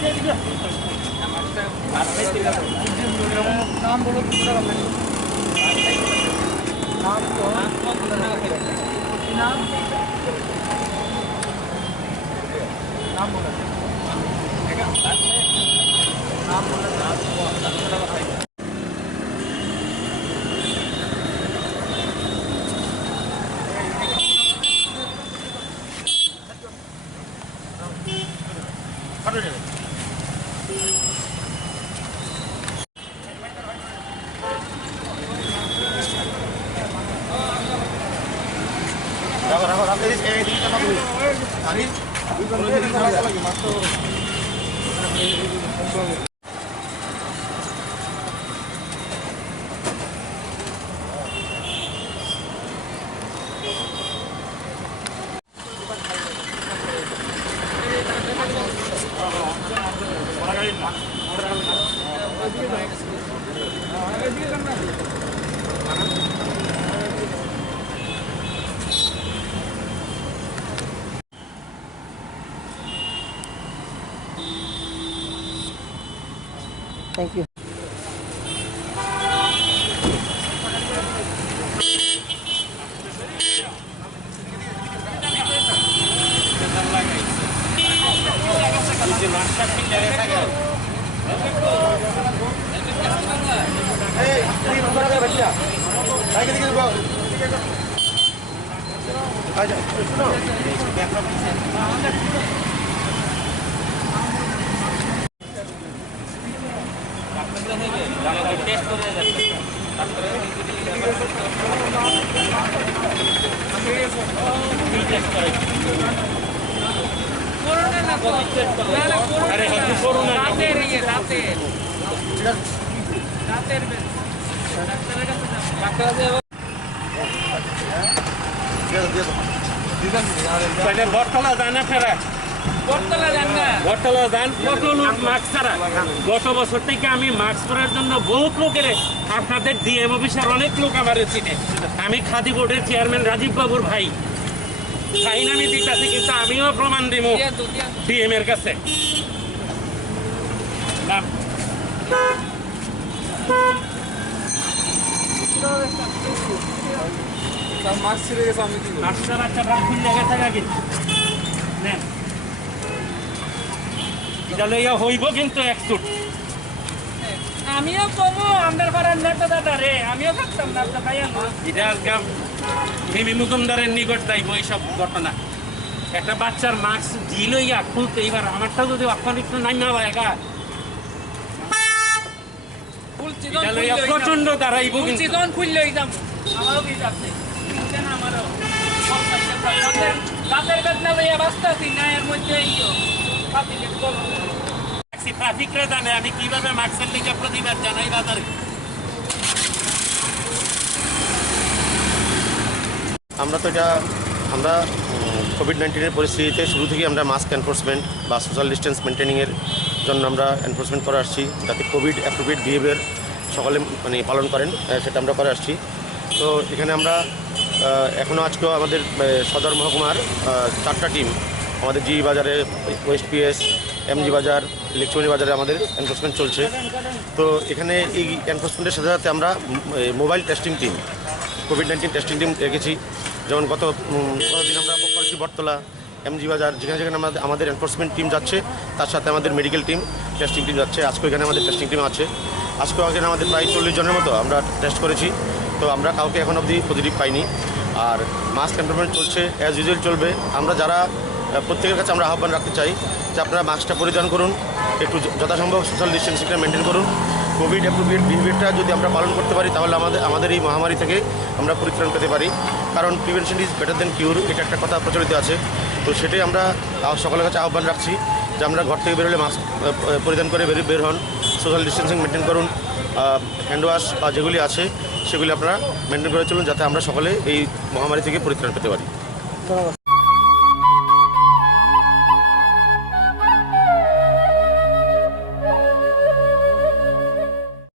নাম বলো নাম তো নাম নাম বলো নাম বলো Thank you. বটতলা যান না ফেরা বটতলা যান কত লোক মাস্ক ছাড়া। গত বছর থেকে আমি মাস্ক পরার জন্য বহুত লোকের আপনাদের ডিএম অফিসার অনেক লোক আমার চিনে। আমি খাদি বোর্ডের চেয়ারম্যান রাজীব বাবুর ভাই ফাইন আমি দিতেছি, কিন্তু আমিও প্রমাণ দিব ডিএম এর কাছে। মাস্ক ছিঁড়ে গেছে আমি কি মাস্ক ছাড়া একটা ব্রাশ খুলে গেছে আগে নেন এটা লইয়া হইব কিন্তু একটুট। আমিও কমো আপনার পাড়ার নেতা দাদা রে, আমিও থাকতাম না আপনার ভাই এটা মিমি মুকুমদারের নিকট যাইব এইসব ঘটনা। একটা বাচ্চার মাস্ক জি লইয়া খুলতে, এবার আমারটা যদি অক্ষণ একটু নাই না একা প্রচন্ড দাঁড়াইব কিন্তু খুললে আমারও কি যাচ্ছে আমারও রাতের বেদনা লইয়া বাঁচতেছি না, এর মধ্যে ট্রাফিকরা জানে আমি কিভাবে মাস্কের লিগে প্রতিবাদ জানাই বাজারে। আমরা কোভিড-19 পরিস্থিতিতে শুরু থেকে আমরা মাস্ক এনফোর্সমেন্ট বা সোশ্যাল ডিস্টেন্স মেনটেনিংয়ের জন্য আমরা এনফোর্সমেন্ট করে আসছি, যাতে কোভিড অ্যাপ্রোপ্রিয়েট বিহেভিয়ার সকলে পালন করেন, সেটা আমরা করে আসছি। তো এখানে আমরা এখনও আজকেও আমাদের সদর মহকুমার 4টা টিম আমাদের জি বাজারে, ওয়েস্ট পিএস, এমজি বাজার, লিকচুনি বাজারে আমাদের এনফোর্সমেন্ট চলছে। তো এখানে এই এনফোর্সমেন্টের সাথে সাথে আমরা mobile testing team, COVID-19 testing team রেখেছি। যেমন গতদিন আমরা করেছি বটতলা, এমজি বাজার, যেখানে যেখানে আমাদের এনফোর্সমেন্ট টিম যাচ্ছে তার সাথে আমাদের মেডিকেল টিম, টেস্টিং টিম যাচ্ছে। আজকে এখানে আমাদের টেস্টিং টিম আছে। আজকেও এখানে আমাদের প্রায় 40 জনের মতো আমরা টেস্ট করেছি। তো আমরা কাউকে এখন অবধি পজিটিভ পাইনি। আর মাস্ক এনফোর্সমেন্ট চলছে, অ্যাজ ইউজুয়াল চলবে। আমরা যারা প্রত্যেকের কাছে আমরা আহ্বান রাখতে চাই যে আপনারা মাস্কটা পরিধান করুন, একটু যথাসম্ভব সোশ্যাল ডিস্টেন্সিংটা মেনটেন করুন। কোভিড অ্যাপ্রোপ্রিয়েট বিহেভিয়ারটা যদি আমরা পালন করতে পারি তাহলে আমাদের এই মহামারী থেকে আমরা পরিত্রাণ পেতে পারি। কারণ প্রিভেনশন ইজ বেটার দেন কিউর, এটা একটা কথা প্রচলিত আছে। তো সেটাই আমরা সকলের কাছে আহ্বান রাখছি যে আমরা ঘর থেকে বেরোলে মাস্ক পরিধান করে বের হন, সোশ্যাল ডিস্টেন্সিং মেনটেন করুন, হ্যান্ড ওয়াশ বা যেগুলি আছে সেগুলি আপনারা মেনটেন করে চলুন, যাতে আমরা সকলে এই মহামারী থেকে পরিত্রাণ পেতে পারি।